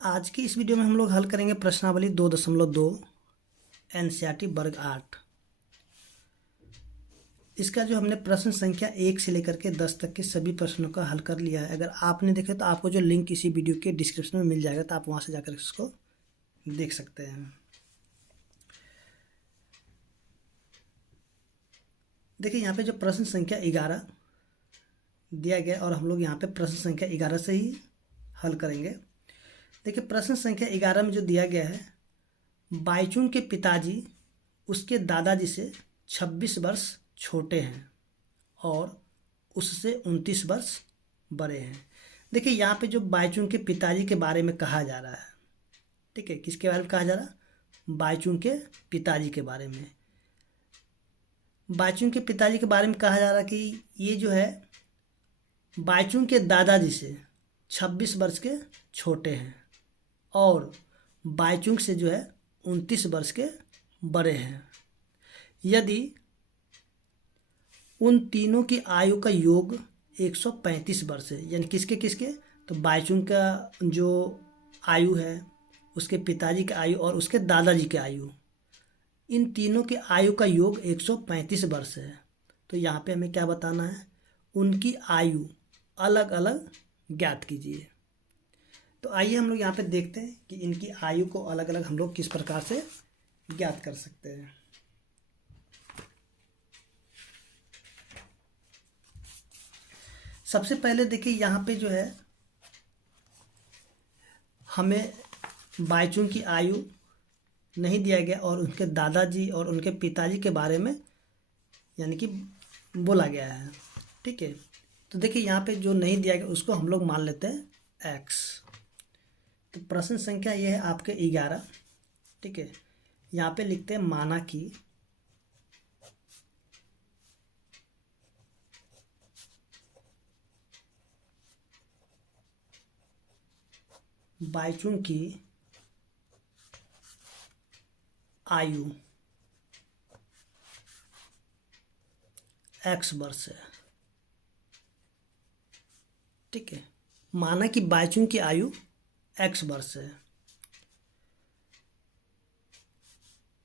आज की इस वीडियो में हम लोग हल करेंगे प्रश्नावली 2.2 एनसीईआरटी वर्ग 8। इसका जो हमने प्रश्न संख्या 1 से लेकर के 10 तक के सभी प्रश्नों का हल कर लिया है। अगर आपने देखे तो आपको जो लिंक इसी वीडियो के डिस्क्रिप्शन में मिल जाएगा, तो आप वहाँ से जाकर इसको देख सकते हैं। देखिए यहाँ पे जो प्रश्न संख्या 11 दिया गया और हम लोग यहाँ पे प्रश्न संख्या 11 से ही हल करेंगे। देखिए प्रश्न संख्या 11 में जो दिया गया है, बाईचुंग के पिताजी उसके दादाजी से 26 वर्ष छोटे हैं और उससे 29 वर्ष बड़े हैं। देखिए यहाँ पे जो बाईचुंग के पिताजी के बारे में कहा जा रहा है, ठीक है, किसके बारे में कहा जा रहा है? बाईचुंग के पिताजी के बारे में। बाईचुंग के पिताजी के बारे में कहा जा रहा है कि ये जो है बाईचुंग के दादाजी से 26 वर्ष के छोटे हैं और बाईचुंग से जो है 29 वर्ष के बड़े हैं। यदि उन तीनों की आयु का योग 135 वर्ष है, यानी किसके किसके, तो बाईचुंग का जो आयु है, उसके पिताजी की आयु और उसके दादाजी की आयु, इन तीनों की आयु का योग 135 वर्ष है। तो यहाँ पे हमें क्या बताना है? उनकी आयु अलग अलग ज्ञात कीजिए। तो आइए हम लोग यहाँ पे देखते हैं कि इनकी आयु को अलग अलग हम लोग किस प्रकार से ज्ञात कर सकते हैं। सबसे पहले देखिए यहाँ पे जो है हमें बाईचुंग की आयु नहीं दिया गया और उनके दादाजी और उनके पिताजी के बारे में यानी कि बोला गया है, ठीक है। तो देखिए यहाँ पे जो नहीं दिया गया उसको हम लोग मान लेते हैं x। तो प्रश्न संख्या ये है आपके 11, ठीक है। यहाँ पे लिखते हैं माना कि बाईचुंग की आयु x वर्ष है, ठीक है। माना कि बाईचुंग की आयु x वर्ष है।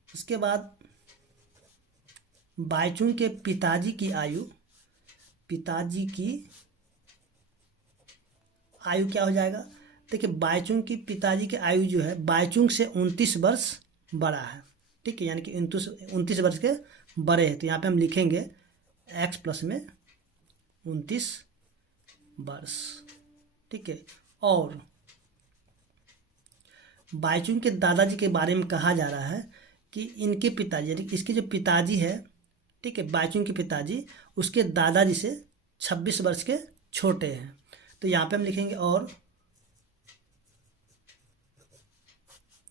उसके बाद बाईचुंग के पिताजी की आयु क्या हो जाएगा? देखिए बाईचुंग की पिताजी की आयु जो है बाईचुंग से 29 वर्ष बड़ा है, ठीक है, यानी कि 29 वर्ष के बड़े हैं। तो यहाँ पे हम लिखेंगे x प्लस में 29 वर्ष, ठीक है। और बाईचुंग के दादाजी के बारे में कहा जा रहा है कि इनके पिताजी यानी इसके जो पिताजी है, ठीक है, बाईचुंग के पिताजी उसके दादाजी से 26 वर्ष के छोटे हैं। तो यहाँ पे हम लिखेंगे और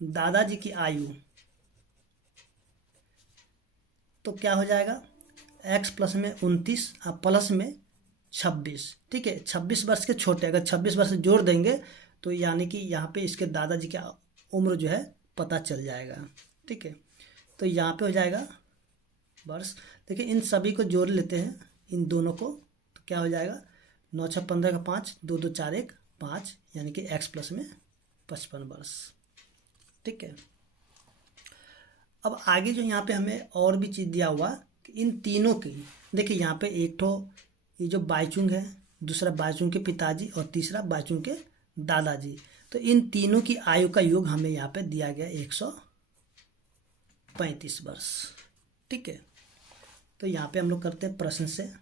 दादाजी की आयु, तो क्या हो जाएगा? x प्लस में 29 और प्लस में 26, ठीक है। 26 वर्ष के छोटे, अगर 26 वर्ष जोड़ देंगे तो यानी कि यहाँ पे इसके दादाजी की उम्र जो है पता चल जाएगा, ठीक है। तो यहाँ पे हो जाएगा वर्ष। देखिए इन सभी को जोड़ लेते हैं, इन दोनों को, तो क्या हो जाएगा? 9 6 15 का 5, 2 2 4 1 5, यानी कि x प्लस में 55 वर्ष, ठीक है। अब आगे जो यहाँ पे हमें और भी चीज़ दिया हुआ कि इन तीनों की, देखिए यहाँ पे एक तो ये जो बाईचुंग है, दूसरा बाईचुंग के पिताजी और तीसरा बाईचुंग के दादाजी, तो इन तीनों की आयु का योग हमें यहाँ पे दिया गया 135 वर्ष, ठीक है। तो यहाँ पे हम लोग करते हैं प्रश्न से।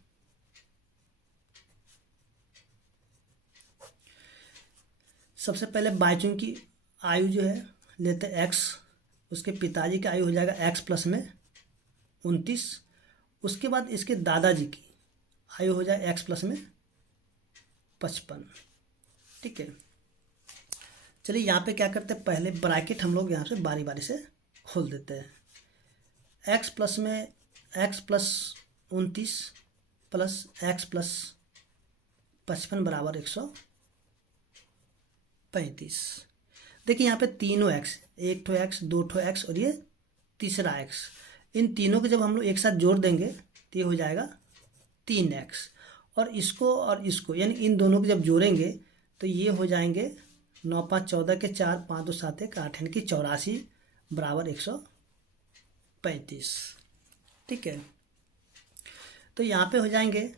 सबसे पहले बाईचुंग की आयु जो है लेते हैं x, उसके पिताजी की आयु हो जाएगा x प्लस में 29। उसके बाद इसके दादाजी की आयु हो जाए x प्लस में 55, ठीक है। चलिए यहाँ पे क्या करते हैं, पहले ब्रैकेट हम लोग यहाँ से बारी बारी से खोल देते हैं। x प्लस में x plus 29 plus x plus 55 बराबर 135। देखिए यहाँ पे तीनों x, एक ठो x, दो ठो x और ये तीसरा x, इन तीनों को जब हम लोग एक साथ जोड़ देंगे तो ये हो जाएगा 3x। और इसको यानी इन दोनों को जब जोड़ेंगे तो ये हो जाएंगे 9 5 14 के 4, 5 2 7 1 8 यानी कि 84 बराबर 135। ठीक है, तो यहाँ पे हो जाएंगे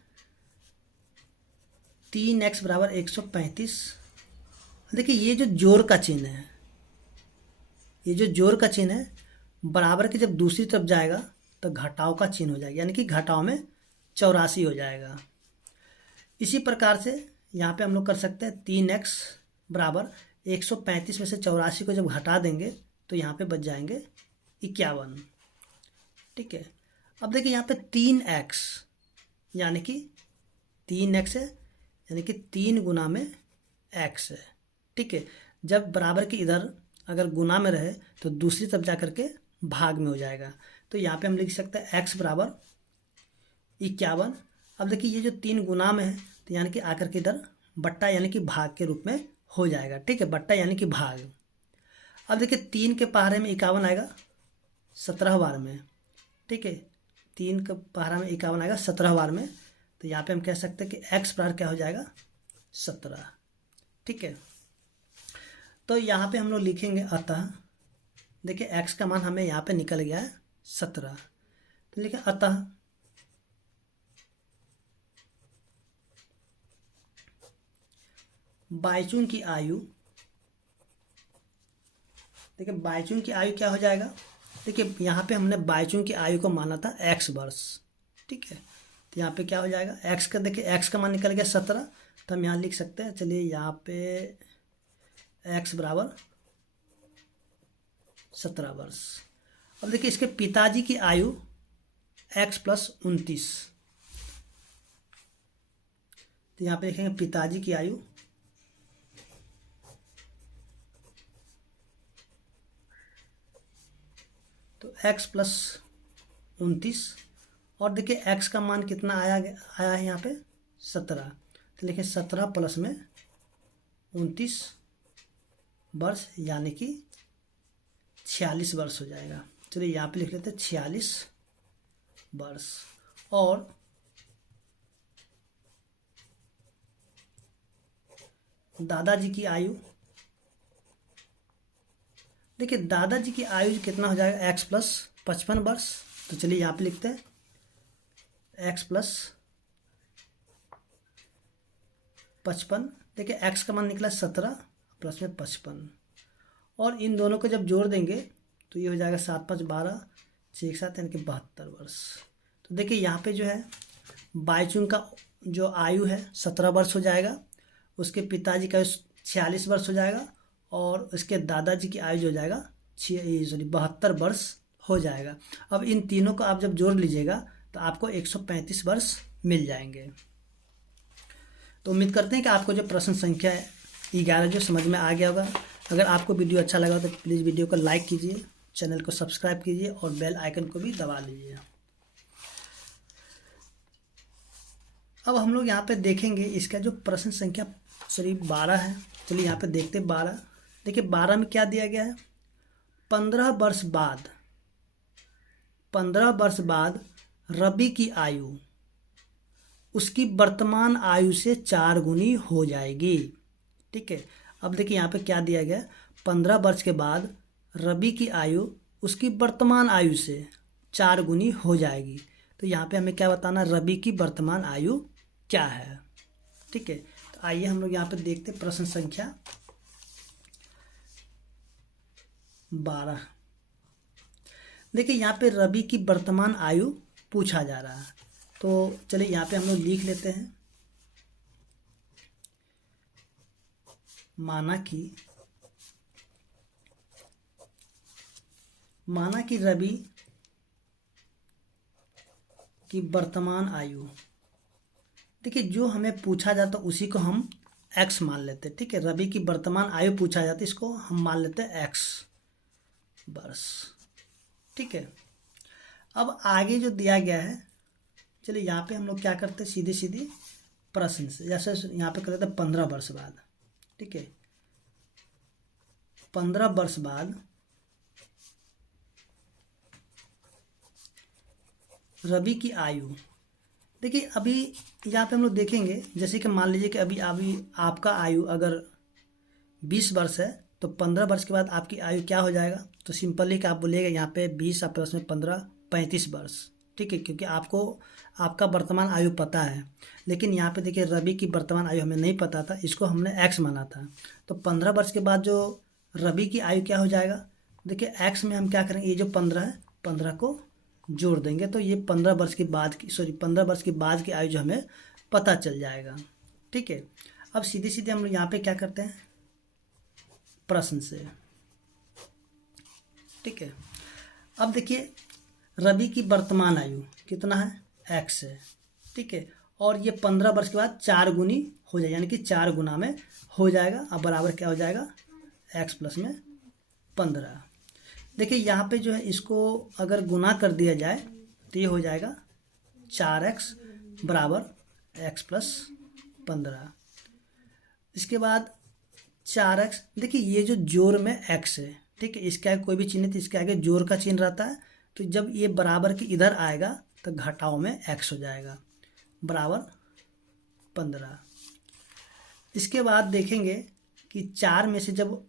3x बराबर 135। देखिए ये जो जोड़ का चिन्ह है, ये जो जोड़ का चिन्ह है बराबर के जब दूसरी तरफ जाएगा तो घटाव का चिन्ह हो जाएगा, यानी कि घटाव में 84 हो जाएगा। इसी प्रकार से यहाँ पे हम लोग कर सकते हैं 3x बराबर 135 में से 84 को जब घटा देंगे तो यहाँ पे बच जाएंगे 51। ठीक है, अब देखिए यहाँ पे 3x यानी कि 3x है, यानी कि 3 गुना में x है। ठीक है, जब बराबर के इधर अगर गुना में रहे तो दूसरी तरफ जा करके भाग में हो जाएगा। तो यहाँ पे हम लिख सकते हैं x बराबर 51। अब देखिए ये जो 3 गुना में है तो यानी कि आकर के इधर बट्टा यानी कि भाग के रूप में हो जाएगा। ठीक है, बट्टा यानी कि भाग। अब देखिए 3 के पहाड़े में 51 आएगा 17 बार में। ठीक है, 3 के पहाड़ा में 51 आएगा 17 बार में, तो यहाँ पे हम कह सकते हैं कि x बराबर क्या हो जाएगा 17। ठीक है, तो यहाँ पे हम लोग लिखेंगे अतः, देखिए x का मान हमें यहाँ पे निकल गया है 17, तो लिखें अतः बाईचुंग की आयु, देखिए बाईचुंग की आयु क्या हो जाएगा, देखिए यहाँ पे हमने बाईचुंग की आयु को माना था x वर्ष। ठीक है, तो यहाँ पे क्या हो जाएगा x का, देखिए x का मान निकल गया 17, तो हम यहाँ लिख सकते हैं, चलिए यहाँ पे x बराबर 17 वर्ष। अब देखिए इसके पिताजी की आयु x + 29, तो यहाँ पे लिखेंगे पिताजी की आयु तो x + 29, और देखिए x का मान कितना आया है यहाँ पे 17, तो लिखें 17 प्लस में 29 वर्ष यानी कि 46 वर्ष हो जाएगा। चलिए यहाँ पे लिख लेते हैं 46 वर्ष। और दादाजी की आयु, देखिए दादाजी की आयु कितना हो जाएगा x + 55 वर्ष, तो चलिए यहाँ पे लिखते हैं x + 55। देखिए x का मान निकला 17 प्लस में 55, और इन दोनों को जब जोड़ देंगे तो ये हो जाएगा 7 5 12 6 7 यानी कि 72 वर्ष। तो देखिए यहाँ पे जो है बाईचुंग का जो आयु है 17 वर्ष हो जाएगा, उसके पिताजी का 46 वर्ष हो जाएगा, और उसके दादाजी की आयु जो हो जाएगा 72 वर्ष हो जाएगा। अब इन तीनों को आप जब जोड़ लीजिएगा तो आपको 135 वर्ष मिल जाएंगे। तो उम्मीद करते हैं कि आपको जो प्रश्न संख्या 11 जो समझ में आ गया होगा। अगर आपको वीडियो अच्छा लगा तो प्लीज़ वीडियो को लाइक कीजिए, चैनल को सब्सक्राइब कीजिए और बेल आइकन को भी दबा लीजिए। अब हम लोग यहाँ पे देखेंगे इसका जो प्रश्न संख्या 12 है। चलिए यहाँ पे देखते हैं 12। देखिए 12 में क्या दिया गया है, 15 वर्ष बाद रवि की आयु उसकी वर्तमान आयु से 4 गुनी हो जाएगी। ठीक है, अब देखिए यहाँ पे क्या दिया गया, 15 वर्ष के बाद रवि की आयु उसकी वर्तमान आयु से 4 गुनी हो जाएगी। तो यहाँ पे हमें क्या बताना, रवि की वर्तमान आयु क्या है। ठीक है, तो आइए हम लोग यहाँ पे देखते हैं प्रश्न संख्या 12। देखिए यहाँ पे रवि की वर्तमान आयु पूछा जा रहा है, तो चलिए यहाँ पे हम लोग लिख लेते हैं, माना कि रवि की वर्तमान आयु, देखिए जो हमें पूछा जाता उसी को हम x मान लेते हैं। ठीक है, रवि की वर्तमान आयु पूछा जाता है, इसको हम मान लेते हैं x वर्ष। ठीक है, अब आगे जो दिया गया है, चलिए यहाँ पे हम लोग क्या करते हैं, सीधे सीधे प्रश्न से, जैसे यहाँ पे कर लेते हैं 15 वर्ष बाद। ठीक है, 15 वर्ष बाद रवि की आयु, देखिए अभी यहाँ पे हम लोग देखेंगे, जैसे कि मान लीजिए कि अभी आपका आयु अगर 20 वर्ष है तो 15 वर्ष के बाद आपकी आयु क्या हो जाएगा, तो सिंपली क्या आप बोलिएगा यहाँ पे 20 और प्लस में 15 35 वर्ष। ठीक है, क्योंकि आपको आपका वर्तमान आयु पता है, लेकिन यहाँ पे देखिए रवि की वर्तमान आयु हमें नहीं पता था, इसको हमने एक्स माना था। तो 15 वर्ष के बाद जो रवि की आयु क्या हो जाएगा, देखिए एक्स में हम क्या करेंगे, ये जो 15 है 15 को जोड़ देंगे तो ये 15 वर्ष के बाद की 15 वर्ष के बाद की आयु जो हमें पता चल जाएगा। ठीक है, अब सीधे सीधे हम लोग यहाँ पे क्या करते हैं, प्रश्न से। ठीक है, अब देखिए रवि की वर्तमान आयु कितना है, एक्स है। ठीक है, और ये 15 वर्ष के बाद 4 गुनी हो जाएगा, यानी कि 4 गुना में हो जाएगा। अब बराबर क्या हो जाएगा, एक्स प्लस में 15। देखिए यहाँ पे जो है इसको अगर गुना कर दिया जाए तो ये हो जाएगा 4x बराबर एक्स प्लस 15। इसके बाद 4x, देखिए ये जो जोड़ में x है, ठीक है, इसके आगे कोई भी चिन्ह तो इसके आगे जोड़ का चिन्ह रहता है, तो जब ये बराबर के इधर आएगा तो घटाव में x हो जाएगा बराबर 15। इसके बाद देखेंगे कि 4 में से जब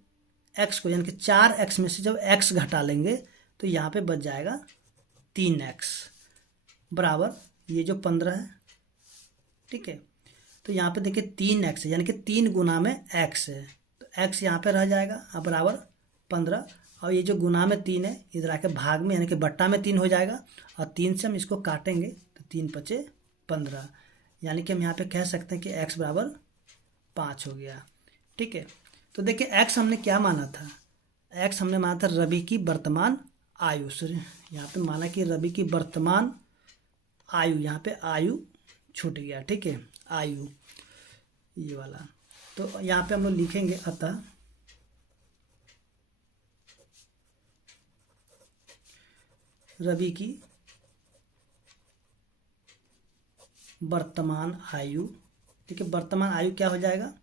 x को, यानी कि 4x में से जब x घटा लेंगे तो यहाँ पे बच जाएगा 3x बराबर ये जो 15 है। ठीक है, तो यहाँ पे देखिए 3x है, यानी कि 3 गुना में x है, तो x यहाँ पे रह जाएगा अब बराबर 15, और ये जो गुना में 3 है इधर आके भाग में यानी कि बट्टा में 3 हो जाएगा, और 3 से हम इसको काटेंगे तो 3 पचे 15, यानी कि हम यहाँ पे कह सकते हैं कि x बराबर 5 हो गया। ठीक है, तो देखिए x हमने क्या माना था, x हमने माना था रवि की वर्तमान आयु। सॉरी, यहाँ पे माना कि रवि की वर्तमान आयु, यहाँ पे आयु छूट गया। ठीक है, आयु ये वाला, तो यहाँ पे हम लोग लिखेंगे अतः रवि की वर्तमान आयु। ठीक है, वर्तमान आयु क्या हो जाएगा,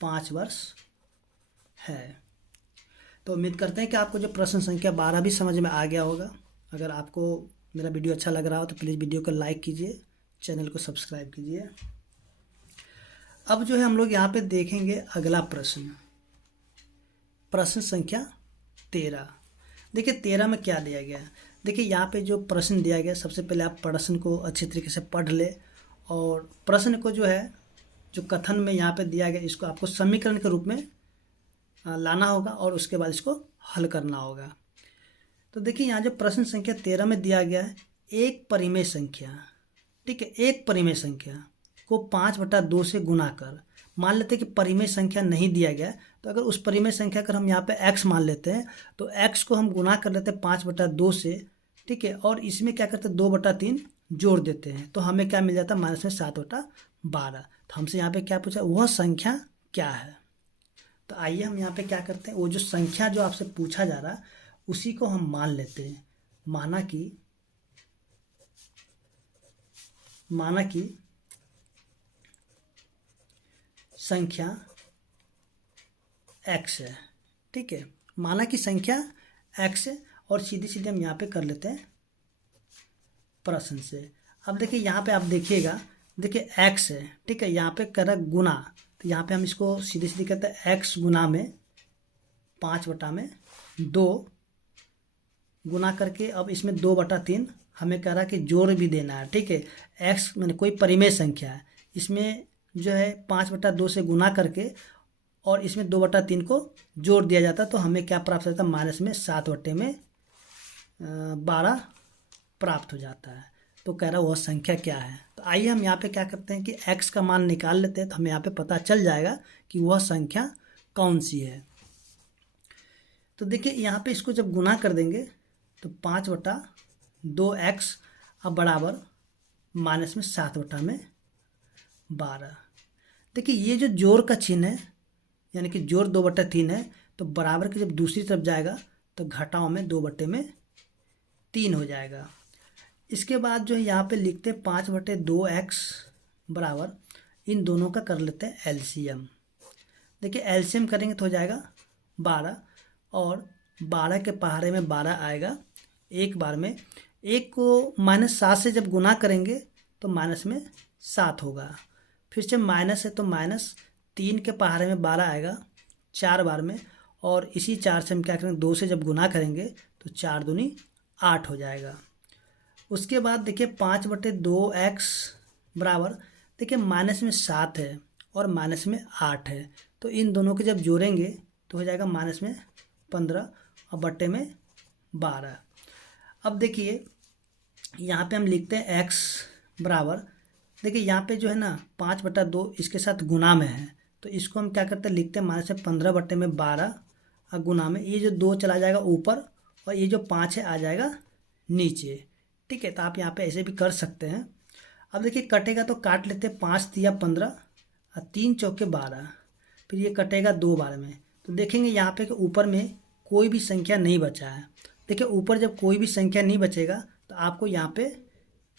5 वर्ष है। तो उम्मीद करते हैं कि आपको जो प्रश्न संख्या 12 भी समझ में आ गया होगा। अगर आपको मेरा वीडियो अच्छा लग रहा हो तो प्लीज़ वीडियो को लाइक कीजिए, चैनल को सब्सक्राइब कीजिए। अब जो है हम लोग यहाँ पे देखेंगे अगला प्रश्न, प्रश्न संख्या 13। देखिए 13 में क्या दिया गया है। देखिए यहाँ पे जो प्रश्न दिया गया, सबसे पहले आप प्रश्न को अच्छी तरीके से पढ़ ले, और प्रश्न को जो है जो कथन में यहाँ पे दिया गया इसको आपको समीकरण के रूप में लाना होगा और उसके बाद इसको हल करना होगा। तो देखिए यहाँ जो प्रश्न संख्या 13 में दिया गया है, एक परिमेय संख्या, ठीक है, एक परिमेय संख्या को 5/2 से गुना कर, मान लेते हैं कि परिमेय संख्या नहीं दिया गया, तो अगर उस परिमेय संख्या कर हम यहाँ पे x मान लेते हैं तो x को हम गुना कर लेते हैं 5/2 से। ठीक है, और इसमें क्या करते हैं 2/3 जोड़ देते हैं, तो हमें क्या मिल जाता है, माइनस में 7/12। तो हमसे यहाँ पे क्या पूछा, वह संख्या क्या है। तो आइए हम यहाँ पे क्या करते हैं, वो जो संख्या जो आपसे पूछा जा रहा है उसी को हम मान लेते हैं। माना कि संख्या x है। ठीक है, माना कि संख्या x है, और सीधे सीधे हम यहाँ पे कर लेते हैं प्रश्न से। अब देखिए यहाँ पे आप देखिएगा, देखिए x है, ठीक है, यहाँ पे कर गुना, तो यहाँ पे हम इसको सीधे सीधे कहते हैं x गुना में 5/2 गुना करके, अब इसमें 2/3 हमें कह रहा कि जोड़ भी देना है। ठीक है, x मैंने कोई परिमेय संख्या है, इसमें जो है 5/2 से गुना करके और इसमें 2/3 को जोड़ दिया जाता, तो हमें क्या प्राप्त होता है, माइनस में 7/12 प्राप्त हो जाता है। तो कह रहा वह संख्या क्या है। तो आइए हम यहाँ पे क्या करते हैं कि x का मान निकाल लेते हैं, तो हमें यहाँ पे पता चल जाएगा कि वह संख्या कौन सी है। तो देखिए यहाँ पे इसको जब गुना कर देंगे तो 5/2x अब बराबर माइनस में 7/12। देखिए ये जो जोड़ का चिन्ह है, यानी कि जोड़ 2/3 है, तो बराबर के जब दूसरी तरफ जाएगा तो घटाव में 2/3 हो जाएगा। इसके बाद जो है यहाँ पे लिखते हैं 5/2x बराबर, इन दोनों का कर लेते हैं एलसीएम। देखिए एलसीएम करेंगे तो हो जाएगा 12, और 12 के पहाड़े में 12 आएगा एक बार में। एक को -7 से जब गुना करेंगे तो माइनस में 7 होगा, फिर से माइनस है तो 3 के पहाड़े में 12 आएगा 4 बार में, और इसी 4 से हम क्या करेंगे, 2 से जब गुना करेंगे तो 4 दूनी 8 हो जाएगा। उसके बाद देखिए 5/2x बराबर, देखिए माइनस में 7 है और माइनस में 8 है, तो इन दोनों को जब जोड़ेंगे तो हो जाएगा माइनस में 15 और बट्टे में 12। अब देखिए यहाँ पे हम लिखते हैं x बराबर, देखिए यहाँ पे जो है ना 5/2 इसके साथ गुना में है, तो इसको हम क्या करते हैं, लिखते हैं माइनस में 15/12 और गुना में ये जो 2 चला जाएगा ऊपर और ये जो 5 है आ जाएगा नीचे। ठीक है, तो आप यहाँ पे ऐसे भी कर सकते हैं। अब देखिए कटेगा तो काट लेते हैं, 5 तिया 15 और 3 चौके 12, फिर ये कटेगा 2 बार में, तो देखेंगे यहाँ पे कि ऊपर में कोई भी संख्या नहीं बचा है। देखिए ऊपर जब कोई भी संख्या नहीं बचेगा तो आपको यहाँ पे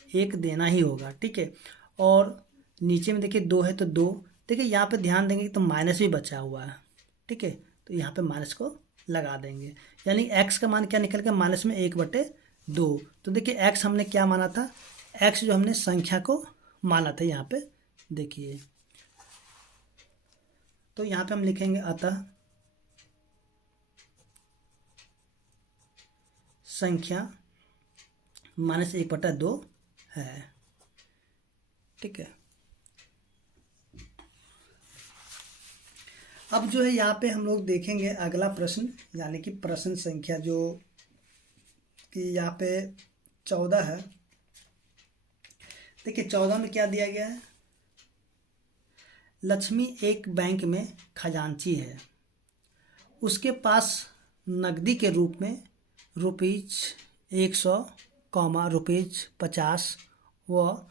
1 देना ही होगा। ठीक है, और नीचे में देखिए 2 है तो 2, देखिए यहाँ पे ध्यान देंगे तो माइनस भी बचा हुआ है। ठीक है, तो यहाँ पे माइनस को लगा देंगे, यानी x का मान क्या निकल गया, माइनस में 1/2। तो देखिए x हमने क्या माना था, x जो हमने संख्या को माना था यहाँ पे देखिए, तो यहाँ पे हम लिखेंगे अतः संख्या -1/2 है। ठीक है, अब जो है यहाँ पे हम लोग देखेंगे अगला प्रश्न, यानी कि प्रश्न संख्या जो कि यहाँ पे 14 है। देखिए 14 में क्या दिया गया है, लक्ष्मी एक बैंक में खजांची है, उसके पास नकदी के रूप में ₹100, ₹50 व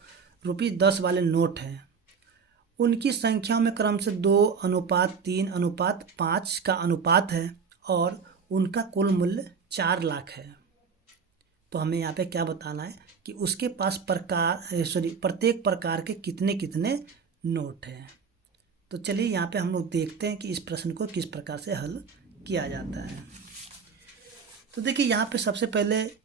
₹10 वाले नोट हैं। उनकी संख्याओं में क्रम से 2:3:5 का अनुपात है और उनका कुल मूल्य 4 लाख है। तो हमें यहाँ पे क्या बताना है कि उसके पास प्रत्येक प्रकार के कितने कितने नोट हैं। तो चलिए यहाँ पे हम लोग देखते हैं कि इस प्रश्न को किस प्रकार से हल किया जाता है। तो देखिए यहाँ पे सबसे पहले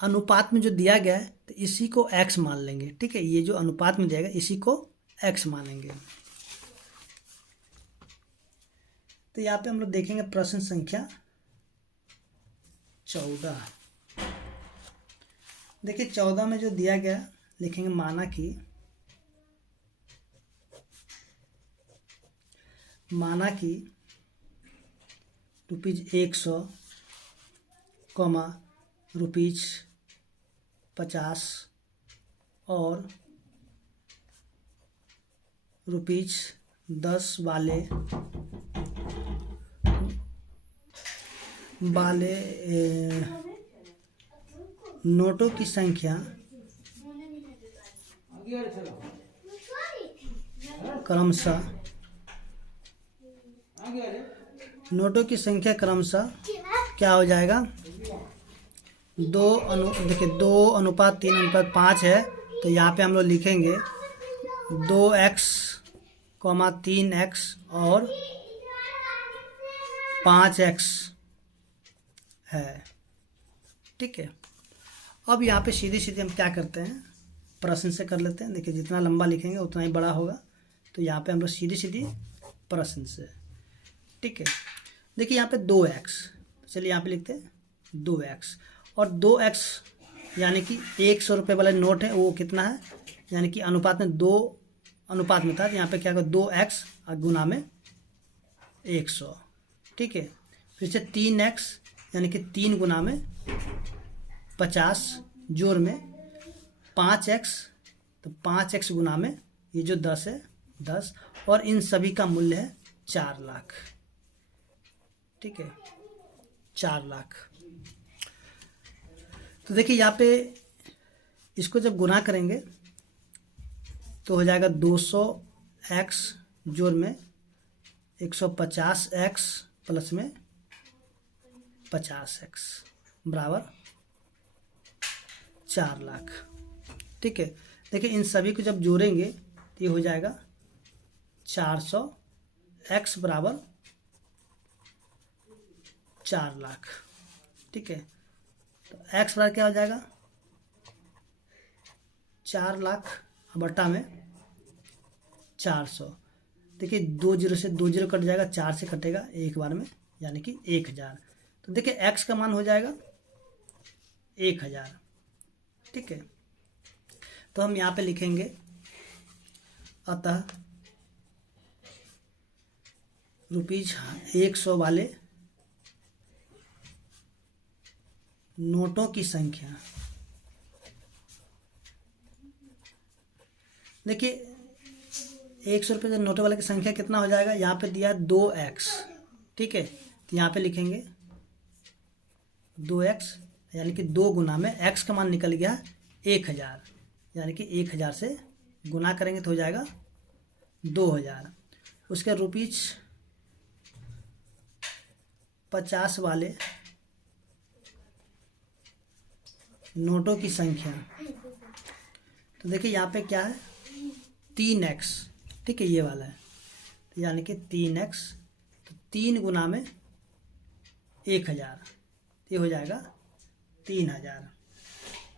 अनुपात में जो दिया गया है तो इसी को x मान लेंगे। ठीक है, ये जो अनुपात में दिया गया इसी को x मानेंगे। तो यहाँ पे हम लोग देखेंगे प्रश्न संख्या 14। देखिए 14 में जो दिया गया लिखेंगे, माना कि ₹100, ₹50 और ₹10 वाले नोटों की संख्या क्रमशः क्या हो जाएगा, देखिए 2:3:5 है, तो यहाँ पे हम लोग लिखेंगे 2x, 3x और 5x है। ठीक है, अब यहाँ पे सीधे सीधे हम क्या करते हैं, प्रश्न से कर लेते हैं। देखिए जितना लंबा लिखेंगे उतना ही बड़ा होगा, तो यहाँ पे हम लोग सीधी प्रश्न से। ठीक है, देखिए यहाँ पे 2x, चलिए यहाँ पे लिखते हैं 2x, और 2x यानी कि ₹100 वाला नोट है वो कितना है, यानी कि अनुपात में 2 अनुपात में था, तो यहाँ पे क्या होगा 2x और गुना में 100। ठीक है, फिर से 3x यानी कि 3 गुना में 50 जोड़ में 5x, तो 5x गुना में ये जो 10 है 10, और इन सभी का मूल्य है 4 लाख। ठीक है, 4 लाख। तो देखिए यहाँ पे इसको जब गुना करेंगे तो हो जाएगा 200x जोड़ में 150x प्लस में 50x बराबर 4 लाख। ठीक है, देखिए इन सभी को जब जोड़ेंगे तो ये हो जाएगा 400x बराबर 4 लाख। ठीक है, तो x बराबर क्या हो जाएगा 4 लाख बटा में 400, देखिए 2 जीरो से 2 जीरो कट जाएगा, 4 से कटेगा एक बार में, यानी कि 1000। तो देखिए x का मान हो जाएगा 1000, ठीक है। तो हम यहाँ पे लिखेंगे अतः ₹100 वाले नोटों की संख्या, देखिए 100 रुपये के नोटों वाले की संख्या कितना हो जाएगा, यहाँ पे दिया 2x, ठीक है। तो यहाँ पे लिखेंगे 2x, यानी कि 2 गुना में x का मान निकल गया 1000, यानी कि 1000 से गुना करेंगे तो हो जाएगा 2000। उसके ₹50 वाले नोटों की संख्या, तो देखिए यहाँ पे क्या है 3x, ठीक है, ये वाला है, तो यानी कि 3x, तो 3 गुना में 1000, ये हो जाएगा 3000,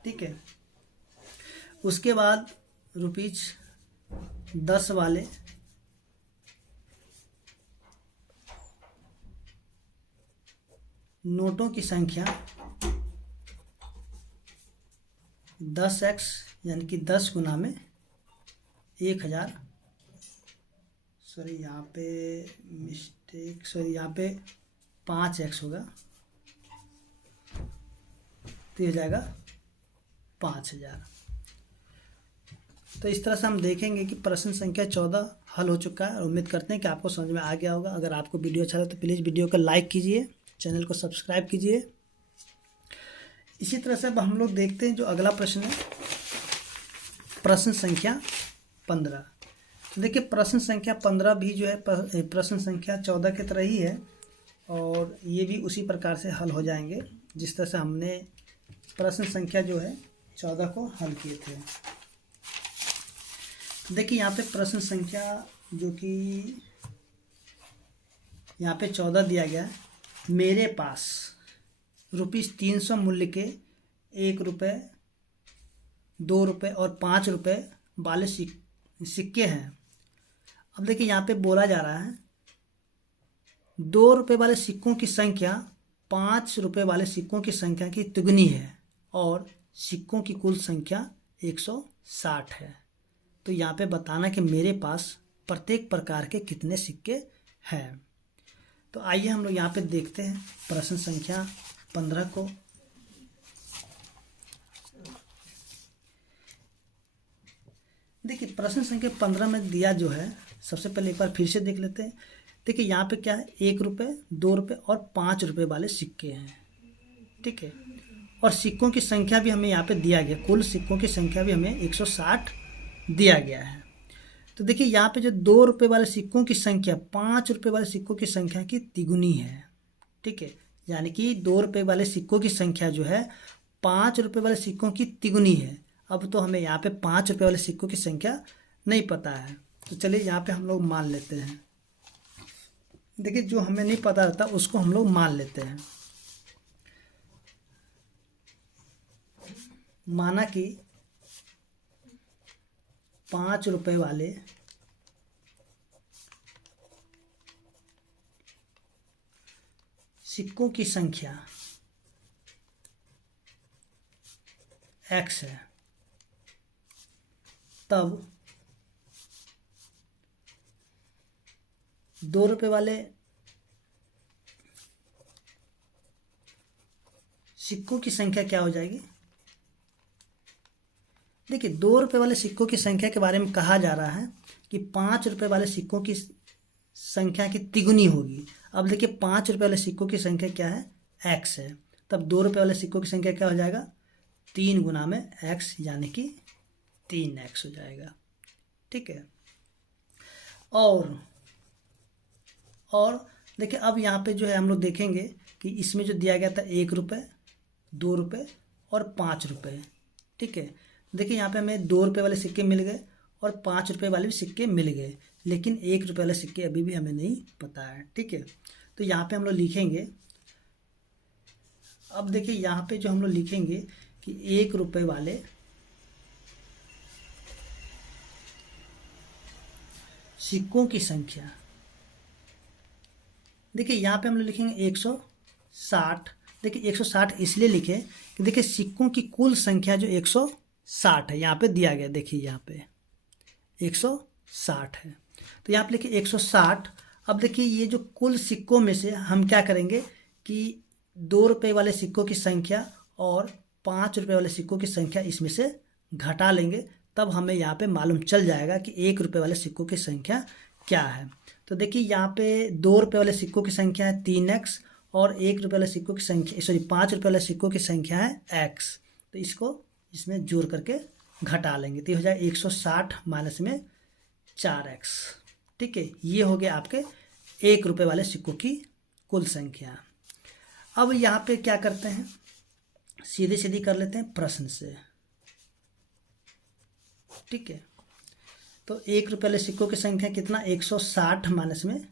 ठीक है। उसके बाद ₹10 वाले नोटों की संख्या 10x, यानी कि 10 गुना में 1000, सॉरी यहाँ पे मिस्टेक, सॉरी यहाँ पे 5x होगा, तो ये हो जाएगा 5000। तो इस तरह से हम देखेंगे कि प्रश्न संख्या 14 हल हो चुका है, और उम्मीद करते हैं कि आपको समझ में आ गया होगा। अगर आपको वीडियो अच्छा लगे तो प्लीज़ वीडियो को लाइक कीजिए, चैनल को सब्सक्राइब कीजिए। इसी तरह से अब हम लोग देखते हैं जो अगला प्रश्न है, प्रश्न संख्या 15। तो देखिए प्रश्न संख्या 15 भी जो है प्रश्न संख्या 14 की तरह ही है, और ये भी उसी प्रकार से हल हो जाएंगे जिस तरह से हमने प्रश्न संख्या जो है 14 को हल किए थे। देखिए यहाँ पे प्रश्न संख्या जो कि यहाँ पे 14 दिया गया है, मेरे पास ₹300 मूल्य के 1 रुपये, 2 रुपये और 5 रुपये वाले सिक्के हैं। अब देखिए यहाँ पे बोला जा रहा है 2 रुपये वाले सिक्कों की संख्या 5 रुपये वाले सिक्कों की संख्या की तिगुनी है, और सिक्कों की कुल संख्या 160 है। तो यहाँ पे बताना कि मेरे पास प्रत्येक प्रकार के कितने सिक्के हैं। तो आइए हम लोग यहाँ पे देखते हैं प्रश्न संख्या 15 को। देखिए प्रश्न संख्या 15 में दिया जो है, सबसे पहले एक बार फिर से देख लेते हैं। देखिए यहाँ पे क्या है, 1 रुपये, 2 रुपये और 5 रुपये वाले सिक्के हैं, ठीक है। और सिक्कों की संख्या भी हमें यहाँ पे दिया गया, कुल सिक्कों की संख्या भी हमें 160 दिया गया है। तो देखिए यहाँ पे जो 2 रुपये वाले सिक्कों की संख्या 5 रुपये वाले सिक्कों की संख्या की तिगुनी है, ठीक है। यानी कि 2 रुपये वाले सिक्कों की संख्या जो है 5 रुपये वाले सिक्कों की तिगुनी है। अब तो हमें यहाँ पे 5 रुपये वाले सिक्कों की संख्या नहीं पता है, तो चलिए यहाँ पे हम लोग मान लेते हैं। देखिए जो हमें नहीं पता रहता उसको हम लोग मान लेते हैं। माना कि 5 रुपये वाले सिक्कों की संख्या x है, तब 2 रुपये वाले सिक्कों की संख्या क्या हो जाएगी। देखिए 2 रुपये वाले सिक्कों की संख्या के बारे में कहा जा रहा है कि 5 रुपये वाले सिक्कों की संख्या की तिगुनी होगी। अब देखिए 5 रुपये वाले सिक्कों की संख्या क्या है, x है, तब 2 रुपये वाले सिक्कों की संख्या क्या हो जाएगा, 3 गुना में x, यानी कि 3x हो जाएगा, ठीक है। और देखिए अब यहाँ पे जो है हम लोग देखेंगे कि इसमें जो दिया गया था 1 रुपये, 2 रुपये और 5 रुपये, ठीक है। देखिए यहाँ पे हमें 2 रुपये वाले सिक्के मिल गए और 5 रुपये वाले भी सिक्के मिल गए, लेकिन 1 रुपये वाले सिक्के अभी भी हमें नहीं पता है, ठीक है। तो यहाँ पे हम लोग लिखेंगे, अब देखिए यहाँ पे जो हम लोग लिखेंगे कि 1 रुपये वाले सिक्कों की संख्या। देखिए यहाँ पे हम लोग लिखेंगे 160। देखिए 160 इसलिए लिखे कि देखिए सिक्कों की कुल संख्या जो 160 है, यहाँ पे दिया गया, देखिए यहाँ पे 160 है, तो यहाँ पे लिखिए 160। अब देखिए ये जो कुल सिक्कों में से हम क्या करेंगे कि 2 रुपये वाले सिक्कों की संख्या और 5 रुपये वाले सिक्कों की संख्या इसमें से घटा लेंगे, तब हमें यहाँ पे मालूम चल जाएगा कि 1 रुपये वाले सिक्कों की संख्या क्या है। तो देखिए यहाँ पे 2 रुपये वाले सिक्कों की संख्या है 3x और 1 रुपये वाले सिक्कों की संख्या, सॉरी 5 रुपये वाले सिक्कों की संख्या है x। तो इसको इसमें जोड़ करके घटा लेंगे तो ये हो जाएगा 160 माइनस में 4x। ठीक है, ये हो गया आपके 1 रुपये वाले सिक्कों की कुल संख्या। अब यहाँ पे क्या करते हैं, सीधी सीधी कर लेते हैं प्रश्न से। ठीक है, तो 1 रुपये वाले सिक्कों की संख्या कितना, 160 माइनस में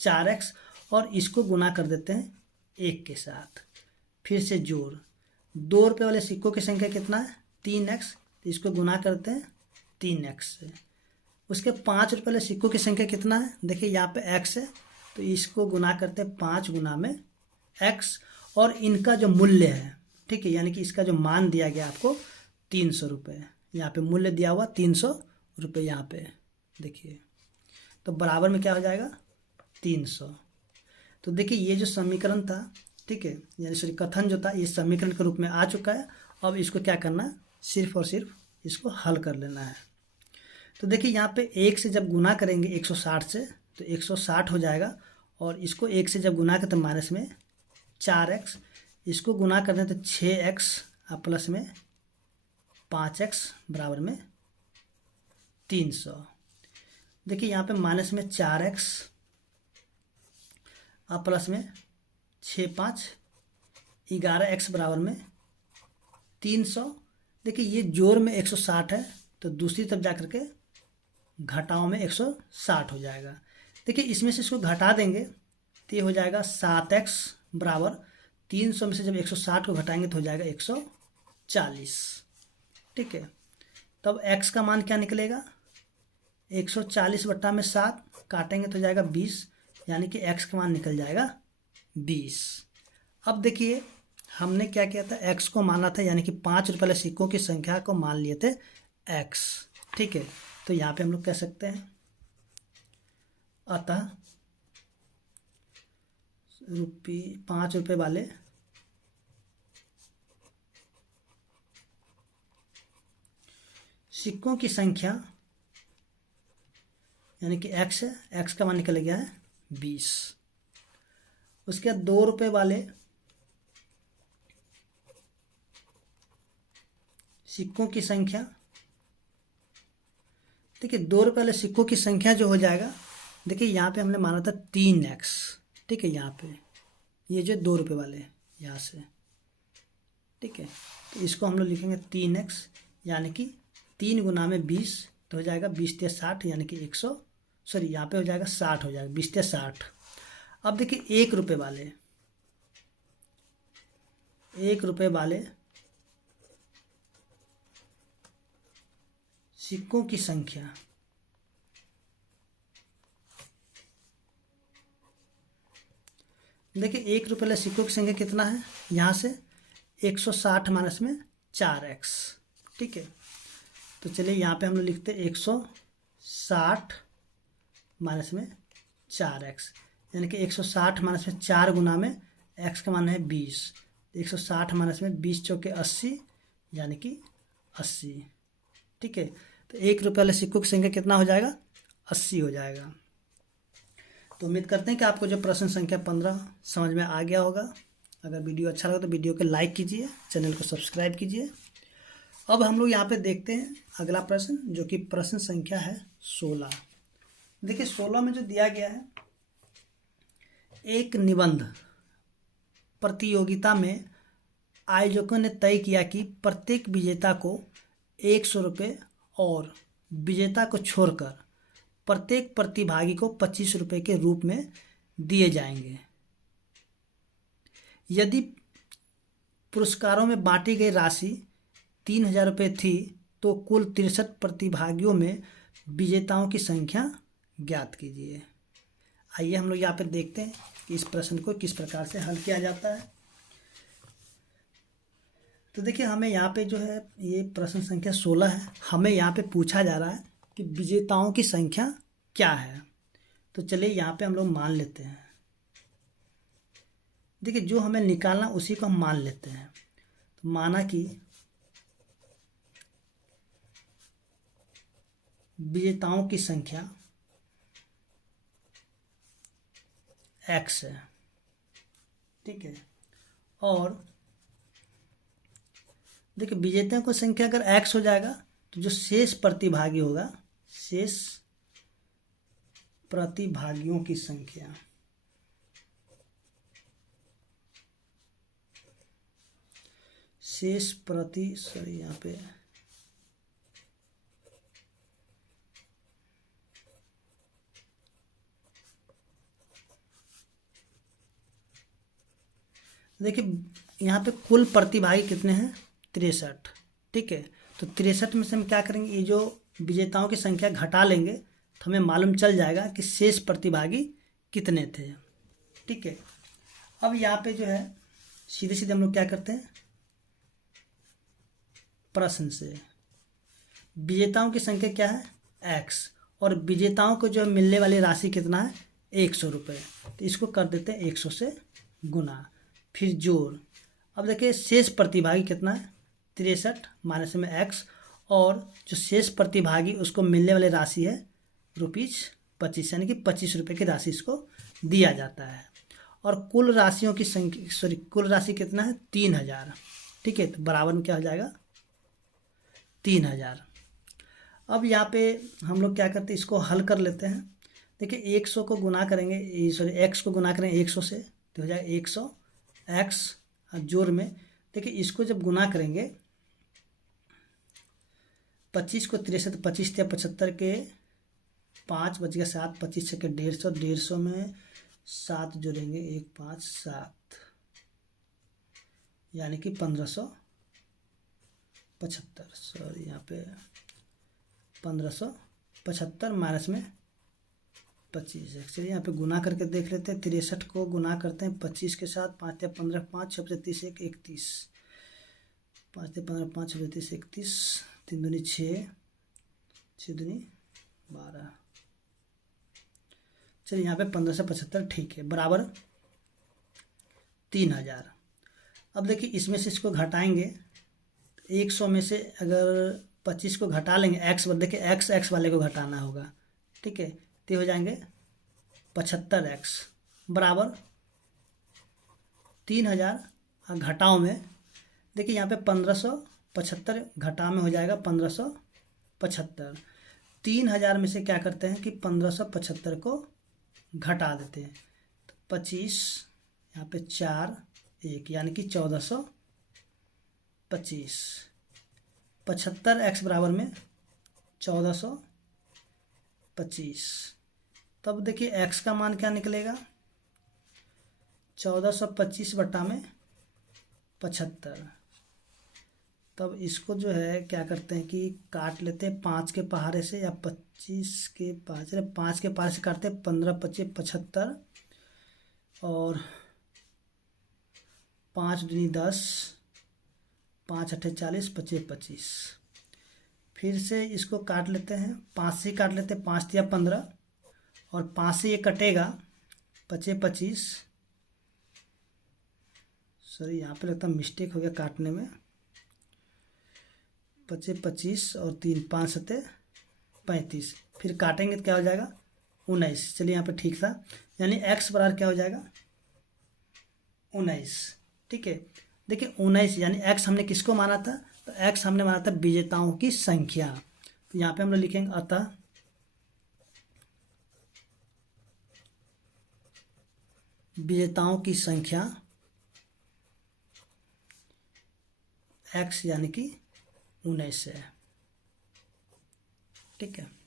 4x, और इसको गुना कर देते हैं 1 के साथ, फिर से जोड़। 2 रुपये वाले सिक्कों की संख्या कितना है, 3x, तो इसको गुना करते हैं 3x से। उसके 5 रुपये वाले सिक्कों की संख्या कितना है, देखिए यहाँ पे x है, तो इसको गुना करते हैं 5 गुना में x, और इनका जो मूल्य है, ठीक है, यानी कि इसका जो मान दिया गया आपको 300 रुपये, यहाँ पे मूल्य दिया हुआ 300 रुपये यहाँ पे देखिए, तो बराबर में क्या हो जाएगा 300। तो देखिए ये जो समीकरण था, ठीक है, यानी सॉरी कथन जो था, ये समीकरण के रूप में आ चुका है। अब इसको क्या करना है, सिर्फ और सिर्फ इसको हल कर लेना है। तो देखिए यहाँ पे 1 से जब गुना करेंगे 160 से तो 160 हो जाएगा, और इसको 1 से जब गुना करें तो माइनस में 4x, इसको गुना करते हैं तो 6x और प्लस में 5x बराबर में 300। देखिए यहाँ पे माइनस में 4x और प्लस में 6 5 11x बराबर में 300। देखिए ये जोड़ में 160 है, तो दूसरी तरफ जा करके घटाव में 160 हो जाएगा। देखिए इसमें से इसको घटा देंगे तो ये हो जाएगा 7x बराबर 300 में से जब 160 को घटाएंगे तो हो जाएगा 140। ठीक है, तब x का मान क्या निकलेगा, 140 बट्टा में 7 काटेंगे तो हो जाएगा 20, यानी कि x का मान निकल जाएगा 20। अब देखिए हमने क्या किया था, x को माना था, यानी कि 5 रुपये वाले सिक्कों की संख्या को मान लिए थे x। ठीक है, तो यहाँ पे हम लोग कह सकते हैं अतः 5 रुपये वाले सिक्कों की संख्या, यानी कि x है, x का मान निकल गया है 20। उसके बाद 2 रुपये वाले सिक्कों की संख्या, देखिए 2 रुपये वाले सिक्कों की संख्या जो हो जाएगा, देखिए यहाँ पे हमने माना था 3x। ठीक है, यहाँ पे ये जो 2 रुपये वाले यहाँ से, ठीक है, तो इसको हम लोग लिखेंगे 3x, यानी कि 3 गुना में 20 तो हो जाएगा 20 × 60, यानी कि 100, सॉरी यहाँ पे हो जाएगा 60 हो जाएगा, 20 × 60। अब देखिए 1 रुपये वाले, 1 रुपये वाले सिक्कों की संख्या, देखिए 1 रुपये वाले सिक्कों की संख्या कितना है, यहाँ से 160 माइनस में 4x। ठीक है, तो चलिए यहाँ पे हम लोग लिखते हैं 160 माइनस में 4x, यानी कि 160 माइनस में 4 गुना में x का मान है 20, 160 माइनस में 20 चौके 80, यानी कि 80। ठीक है, तो 1 रुपये वाले सिक्कों की संख्या कितना हो जाएगा, 80 हो जाएगा। तो उम्मीद करते हैं कि आपको जो प्रश्न संख्या 15 समझ में आ गया होगा। अगर वीडियो अच्छा लगा तो वीडियो को लाइक कीजिए, चैनल को सब्सक्राइब कीजिए। अब हम लोग यहाँ पे देखते हैं अगला प्रश्न, जो कि प्रश्न संख्या है 16। देखिए 16 में जो दिया गया है, एक निबंध प्रतियोगिता में आयोजकों ने तय किया कि प्रत्येक विजेता को 100 रुपये और विजेता को छोड़कर प्रत्येक प्रतिभागी को 25 रुपये के रूप में दिए जाएंगे। यदि पुरस्कारों में बांटी गई राशि 3000 रुपये थी तो कुल 63 प्रतिभागियों में विजेताओं की संख्या ज्ञात कीजिए। आइए हम लोग यहाँ पे देखते हैं कि इस प्रश्न को किस प्रकार से हल किया जाता है। तो देखिए हमें यहाँ पे जो है ये प्रश्न संख्या 16 है। हमें यहाँ पे पूछा जा रहा है कि विजेताओं की संख्या क्या है। तो चलिए यहाँ पे हम लोग मान लेते हैं। देखिए जो हमें निकालना उसी को हम मान लेते हैं। तो माना कि विजेताओं की संख्या x है, ठीक है। और देखिए विजेताओं की संख्या अगर x हो जाएगा तो जो शेष प्रतिभागी होगा, शेष प्रतिभागियों की संख्या यहाँ पे देखिए यहाँ पे कुल प्रतिभागी कितने हैं, 63, ठीक है। तो 63 में से हम क्या करेंगे, ये जो विजेताओं की संख्या घटा लेंगे तो हमें मालूम चल जाएगा कि शेष प्रतिभागी कितने थे, ठीक है। अब यहाँ पे जो है सीधे सीधे हम लोग क्या करते हैं, प्रश्न से विजेताओं की संख्या क्या है, x, और विजेताओं को जो मिलने वाली राशि कितना है, 100 रुपये। तो इसको कर देते हैं 100 से गुना, फिर जोड़। अब देखिए शेष प्रतिभागी कितना है, 63 माइनस में x, और जो शेष प्रतिभागी उसको मिलने वाली राशि है ₹25, यानी कि 25 रुपये की राशि इसको दिया जाता है। और कुल राशियों की संख्या, कुल राशि कितना है, 3000, ठीक है। तो बराबर में क्या हो जाएगा, 3000। अब यहाँ पे हम लोग क्या करते हैं, इसको हल कर लेते हैं। देखिए 100 को गुना करेंगे, x को गुना करेंगे 100 से तो हो जाएगा 100 x, जोड़ में देखिए इसको जब गुना करेंगे 25 को 63, 25 या 75 के 5 बच गया 7, 25 के 150, 150 में 7 जोड़ेंगे 1 5 7, यानी कि 1575। सॉरी यहाँ पे 1575 माइनस में 25 है। चलिए यहाँ पे गुना करके देख लेते हैं। 63 को गुना करते हैं 25 के साथ, 5 या 15, 5 6 30 1 31, 5 या 15 5 6 30 31, 3 दूनी 6, 6 दूनी 12। चलिए यहाँ पे 1575 ठीक है, बराबर 3000। अब देखिए इसमें से इसको घटाएंगे, 100 में से अगर 25 को घटा लेंगे, x देखिए x वाले को घटाना होगा, ठीक है। तो हो जाएंगे 75x बराबर 3000। घटाओ में देखिए यहाँ पे 1575 घटा में हो जाएगा 1575। 3000 में से क्या करते हैं कि 1575 को घटा देते हैं, तो 25 यहाँ पे 4 1, यानी कि 1425। 75x बराबर में 1425। तब देखिए x का मान क्या निकलेगा, 1425 बटा में 75। तब इसको जो है क्या करते हैं कि काट लेते हैं 5 के पहाड़े से, या 25 के पहाड़े, 5 के पहाड़े से काटते हैं, 15 25 75, और 5 दूनी 10, 5 8 40, 25 25। फिर से इसको काट लेते हैं, 5 से काट लेते हैं, 5 या 15, और 5 से ये कटेगा 25 25। सॉरी यहाँ पे लगता है मिस्टेक हो गया काटने में, 25 25 और 3 5 7 35। फिर काटेंगे तो क्या हो जाएगा 19। चलिए यहाँ पे ठीक था, यानी x बराबर क्या हो जाएगा 19, ठीक है। देखिए 19 यानी x हमने किसको माना था, तो x हमने माना था विजेताओं की संख्या। तो यहाँ पे हम लोग लिखेंगे अतः विजेताओं की संख्या x यानी कि 19 है, ठीक है।